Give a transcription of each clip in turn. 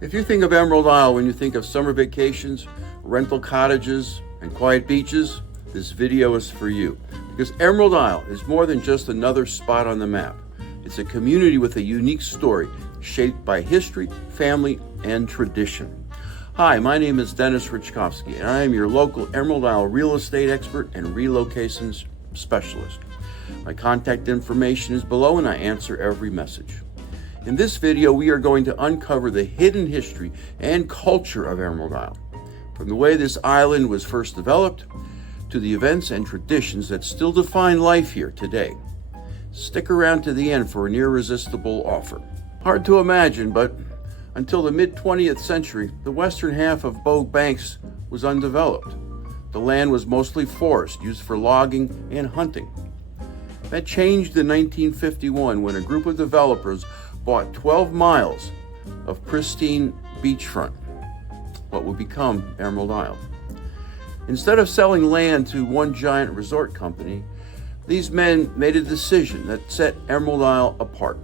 If you think of Emerald Isle when you think of summer vacations, rental cottages, and quiet beaches, this video is for you. Because Emerald Isle is more than just another spot on the map. It's a community with a unique story shaped by history, family, and tradition. Hi, my name is Dennis Richkovsky, and I am your local Emerald Isle real estate expert and relocations specialist. My contact information is below, and I answer every message. In this video, we are going to uncover the hidden history and culture of Emerald Isle, from the way this island was first developed to the events and traditions that still define life here today. Stick around to the end for an irresistible offer. Hard to imagine, but until the mid-20th century, the western half of Bogue Banks was undeveloped. The land was mostly forest, used for logging and hunting. That changed in 1951 when a group of developers bought 12 miles of pristine beachfront, what would become Emerald Isle. Instead of selling land to one giant resort company, these men made a decision that set Emerald Isle apart.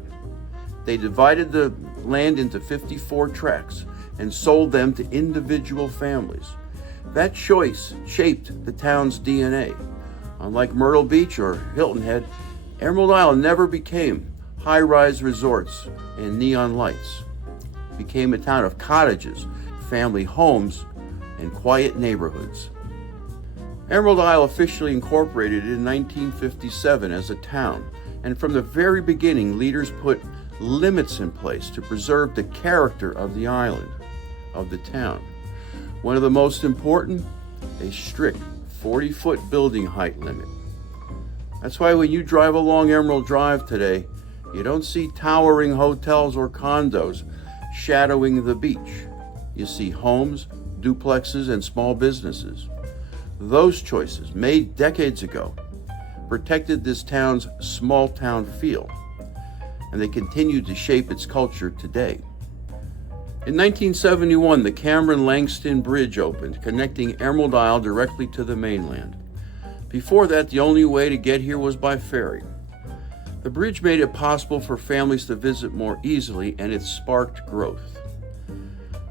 They divided the land into 54 tracts and sold them to individual families. That choice shaped the town's DNA. Unlike Myrtle Beach or Hilton Head, Emerald Isle never became high-rise resorts and neon lights. It became a town of cottages, family homes, and quiet neighborhoods. Emerald Isle officially incorporated in 1957 as a town, and from the very beginning, leaders put limits in place to preserve the character of the island, of the town. One of the most important, a strict 40-foot building height limit. That's why when you drive along Emerald Drive today, you don't see towering hotels or condos shadowing the beach. You see homes, duplexes, and small businesses. Those choices, made decades ago, protected this town's small town feel, and they continue to shape its culture today. In 1971, the Cameron-Langston Bridge opened, connecting Emerald Isle directly to the mainland. Before that, the only way to get here was by ferry. The bridge made it possible for families to visit more easily, and it sparked growth.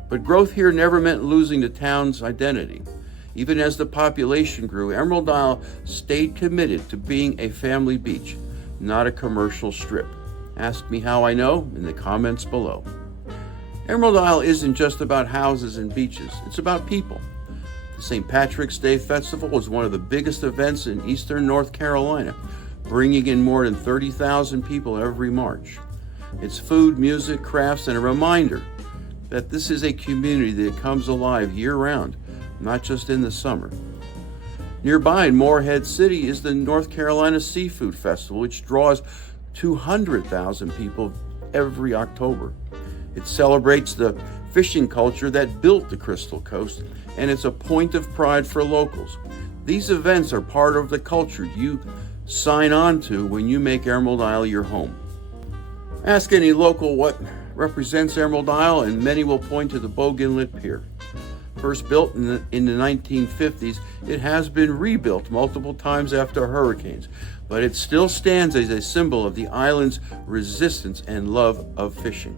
But growth here never meant losing the town's identity. Even as the population grew, Emerald Isle stayed committed to being a family beach, not a commercial strip. Ask me how I know in the comments below. Emerald Isle isn't just about houses and beaches, it's about people. The St. Patrick's Day Festival is one of the biggest events in eastern North Carolina, bringing in more than 30,000 people every March. It's food, music, crafts, and a reminder that this is a community that comes alive year-round, not just in the summer. Nearby in Morehead City is the North Carolina Seafood Festival, which draws 200,000 people every October. It celebrates the fishing culture that built the Crystal Coast, and it's a point of pride for locals. These events are part of the culture you sign on to when you make Emerald Isle your home. Ask any local what represents Emerald Isle, and many will point to the Bogue Inlet Pier. First built in the 1950s, it has been rebuilt multiple times after hurricanes, but it still stands as a symbol of the island's resistance and love of fishing.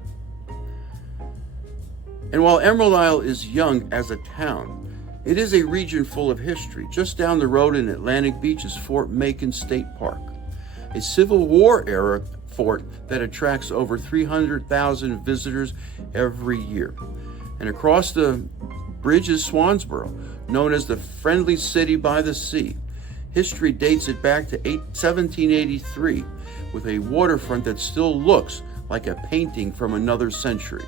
And while Emerald Isle is young as a town, it is a region full of history. Just down the road in Atlantic Beach is Fort Macon State Park, a Civil War era fort that attracts over 300,000 visitors every year. And across the bridge is Swansboro, known as the Friendly City by the Sea. History dates it back to 1783, with a waterfront that still looks like a painting from another century.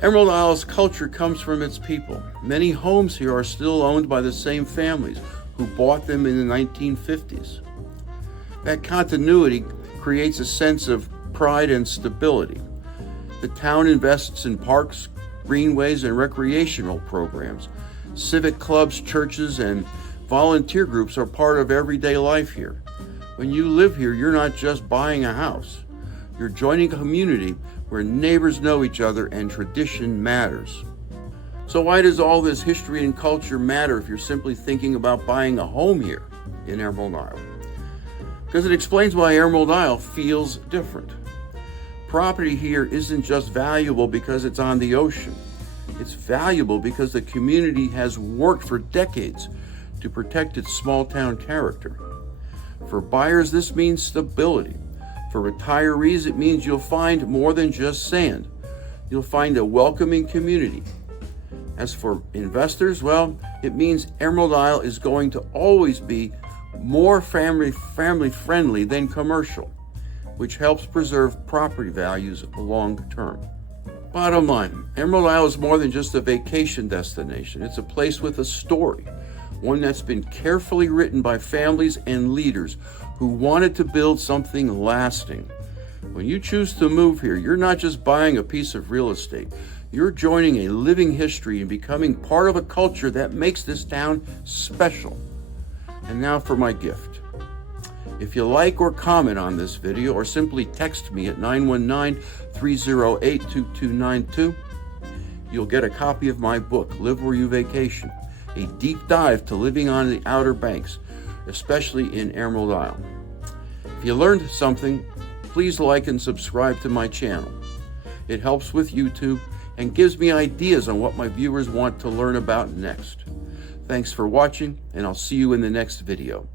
Emerald Isle's culture comes from its people. Many homes here are still owned by the same families who bought them in the 1950s. That continuity creates a sense of pride and stability. The town invests in parks, greenways, and recreational programs. Civic clubs, churches, and volunteer groups are part of everyday life here. When you live here, you're not just buying a house. You're joining a community where neighbors know each other and tradition matters. So why does all this history and culture matter if you're simply thinking about buying a home here in Emerald Isle? Because it explains why Emerald Isle feels different. Property here isn't just valuable because it's on the ocean. It's valuable because the community has worked for decades to protect its small town character. For buyers, this means stability. For retirees, it means you'll find more than just sand. You'll find a welcoming community. As for investors, well, it means Emerald Isle is going to always be more family friendly than commercial, which helps preserve property values long term. Bottom line, Emerald Isle is more than just a vacation destination. It's a place with a story, one that's been carefully written by families and leaders who wanted to build something lasting. When you choose to move here, you're not just buying a piece of real estate. You're joining a living history and becoming part of a culture that makes this town special. And now for my gift. If you like or comment on this video, or simply text me at 919-308-2292, you'll get a copy of my book, Live Where You Vacation, a deep dive to living on the Outer Banks, especially in Emerald Isle. If you learned something, please like and subscribe to my channel. It helps with YouTube and gives me ideas on what my viewers want to learn about next. Thanks for watching, and I'll see you in the next video.